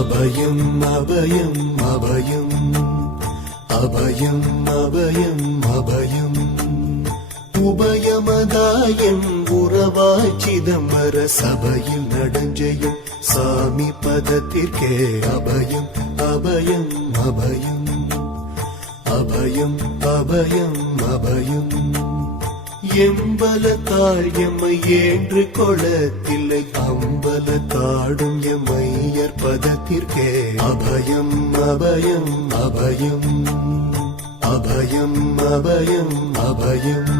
அபயம் அபயம் அபயம் அபயம் அபயம் அபயம் உபயமதாயம் உறவாய் சிதம்பர சபையில் நடஞ்செய்யும் சாமி பதத்திற்கே அபயம் அபயம் அபயம் அபயம் அபயம் அபயம் எம்பலத்தாள் எம்மை ஏன்று கொளத்தில்லை அம்பலத்தாடும் எம்மையர் பதத்திற்கே அபயம் அபயம் அபயம் அபயம் அபயம் அபயம்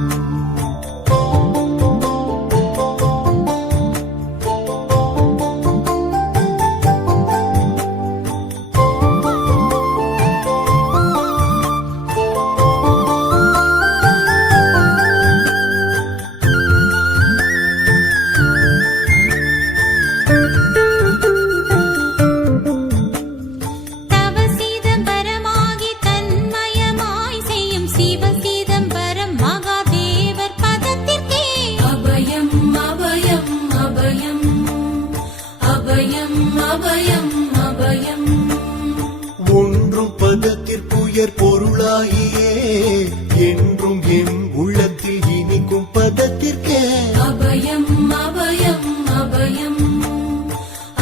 ஒன்றும் பதத்திற்குயர் பொருளாகியே என்றும் என் உள்ளத்தில் இனிக்கும் பதத்திற்கே அபயம் அபயம் அபயம்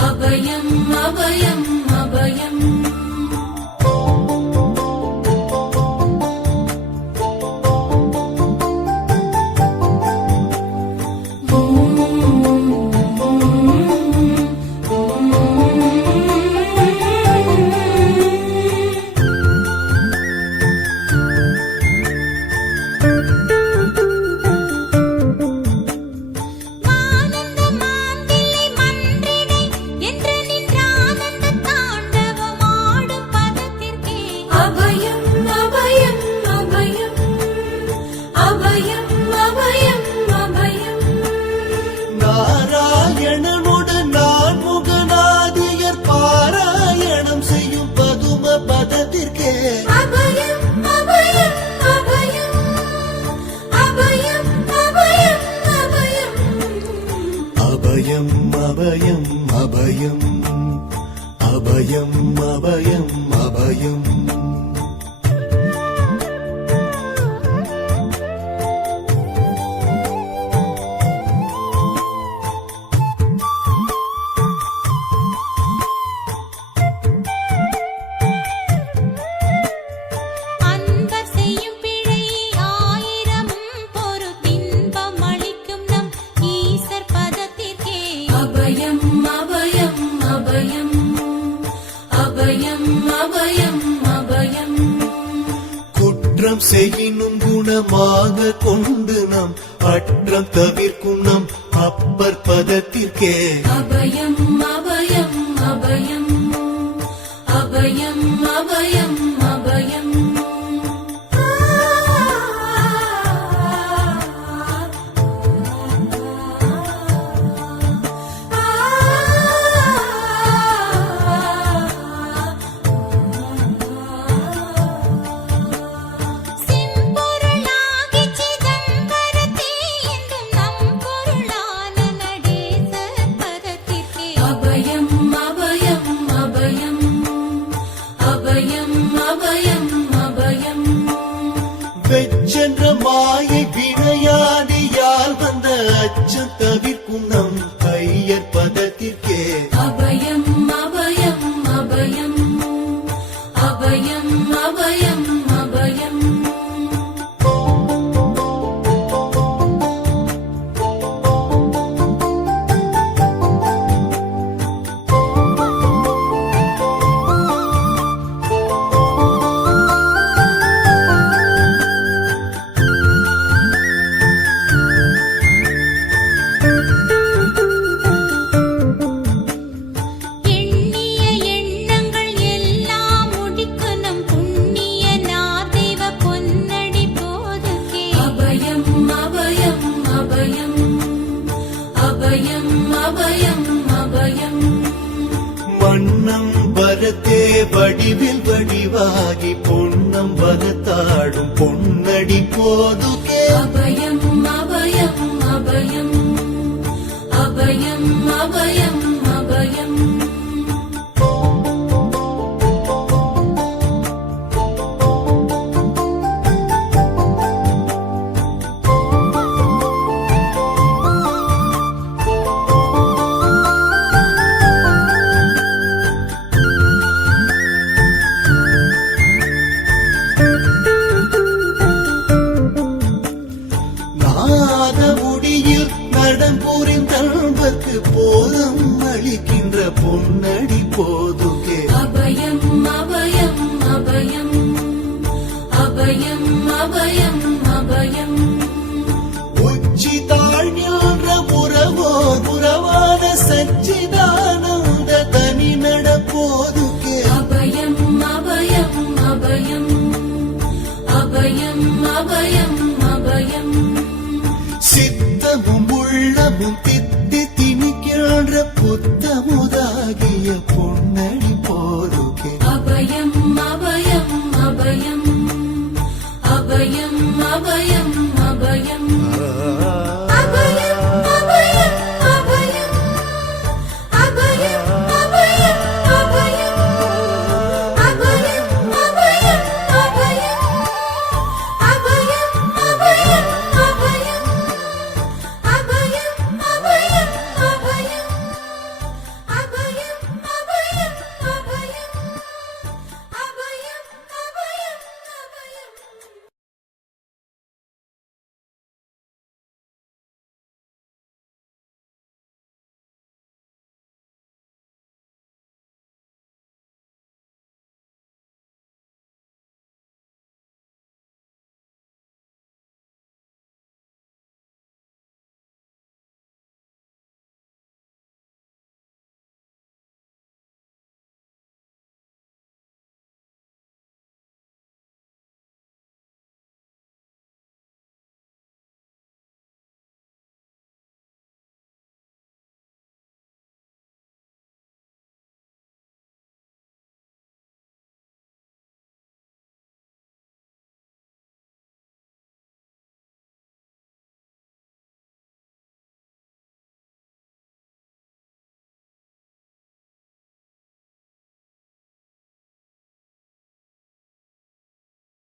அபயம் அபயம் அபயம் நாராயணனுடன் நான் முகநாதியர் பாராயணம் செய்யும் பதும பதத்திற்கே அபயம் அபயம் அபயம் அபயம் அபயம் அபயம் அபயம் அபயம் அபயம் அபயம் அபயம் அபயம் குற்றம் செய்யினும் குணமாக கொண்டு நாம் அற்றம் தவிர்க்கும் நம் அப்பர் பதத்திற்கே அபயம் அபயம் அபயம் அபயம் அபயம் அபயம் வெச்சென்ற மாயை வினையாடியால் வந்த அச்சம் தவிர்க்கும் நம் ஐயர் பதத்திற்கே அபயம் அபயம் அபயம் அபயம் அபயம் அபயம் மன்னம் வரத்தே வடிவில் வடிவாகி பொன்னம் வரத்தாடும் பொன்னடி போதுகே அபயம் அபயம் அபயம் அபயம் அபயம் அபயம் நாத முடியில் நடம் புரிந்தல்வர்க்கு போதம் அளிக்கின்ற பொன்னடி போதுகே அபயம் அபயம் அபயம் அபயம் அபயம் அபயம் உச்சி தாழ்நின்ற உறவோர் உறவான சச்சிதானந்த தனி நடப்போதுகே அபயம் அபயம் அபயம் அபயம் அபயம் அபயம் சித்தமும் உள்ளமும் தித்தி திணிக்கின்ற புத்தமுதாகிய பொன்னடி போதுகே அபயம் அபயம் அபயம் அபயம் அபயம் அபயம்